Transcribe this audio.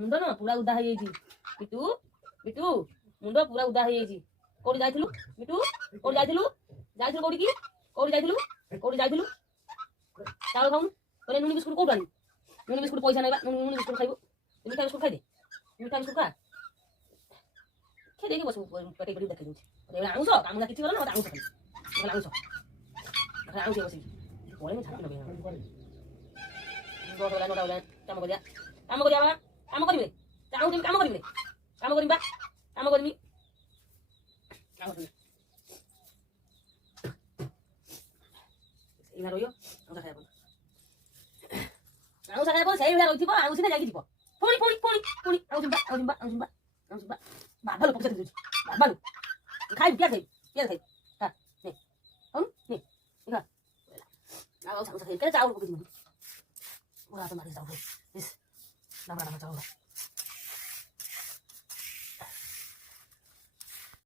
ମୁଣ୍ଡ ନା ପୁରା ଉଦା ହେଇଯାଇଛି ବିଟୁ ବିଟୁ ମୁଣ୍ଡ ପୁରା ଉଦା ହେଇଯାଇଛି କୋଉଠି ଯାଇଥିଲୁ ବିଟୁ କୋଉଠି ଯାଇଥିଲୁ ଯାଇଥିଲୁ କୋଉଠି କି କୋଉଠି ଯାଇଥିଲୁ ଚାଉଳ ଖାଉନୁ କହିଲେ ନୁଣି ବିସ୍କୁଟ କୋଉଠୁ ଆଣିବୁ ନୁଣି ବିସ୍କୁଟ ପଇସା ନେବା ନୁଣି ବିସ୍କୁଟ ଖାଇବୁ ମିଠା ବିସ୍କୁଟ ଖାଇଦେ ମିଠା ବିସ୍କୁଟ ଖା খেয়ে দেখি বসবো পেটে পেটে দেখে দিচ্ছি আঙুষ কামুনা কিছু গেল না আঙুষ খাই আঙুষ আঙুষ বসি পরে আমি ছাড়ি নেবে নটা হলে কাম করিয়া বাবা কাম করিবে কাম করিবে কাম করিবা কাম করবি এইবার রইও আঙুষ খাইব সেই ভেড়া রইথিব আঙুষ না যাই দিব পুଣି আঙুষ বাবা লোক পয়সা দিচ্ছি বাবা লোক খাইবি কে খাইবি